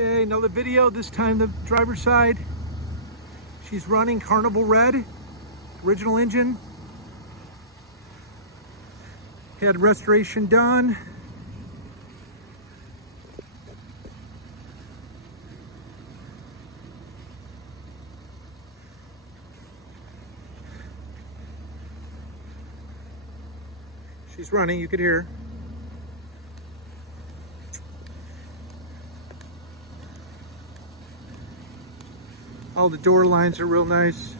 Okay, another video, this time the driver's side. She's running Carnival Red, original engine. Had restoration done. She's running, you could hear her. All the door lines are real nice.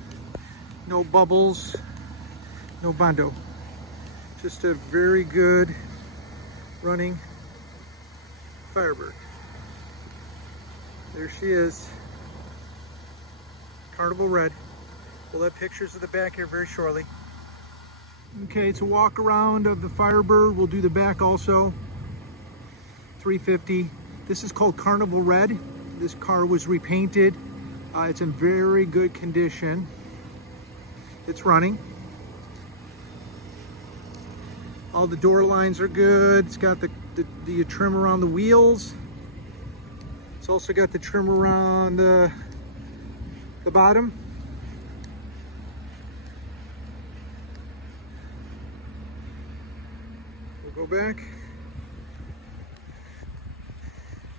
No bubbles, no bondo. Just a very good running Firebird. There she is, Carnival Red. We'll have pictures of the back here very shortly. Okay, it's a walk around of the Firebird. We'll do the back also. 350. This is called Carnival Red. This car was repainted. It's in very good condition. It's running. All the door lines are good. It's got the trim around the wheels. It's also got the trim around the bottom. We'll go back.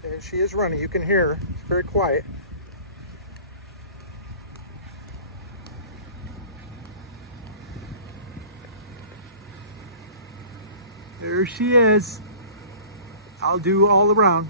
And she is running. You can hear her. It's very quiet. There she is. I'll do all around.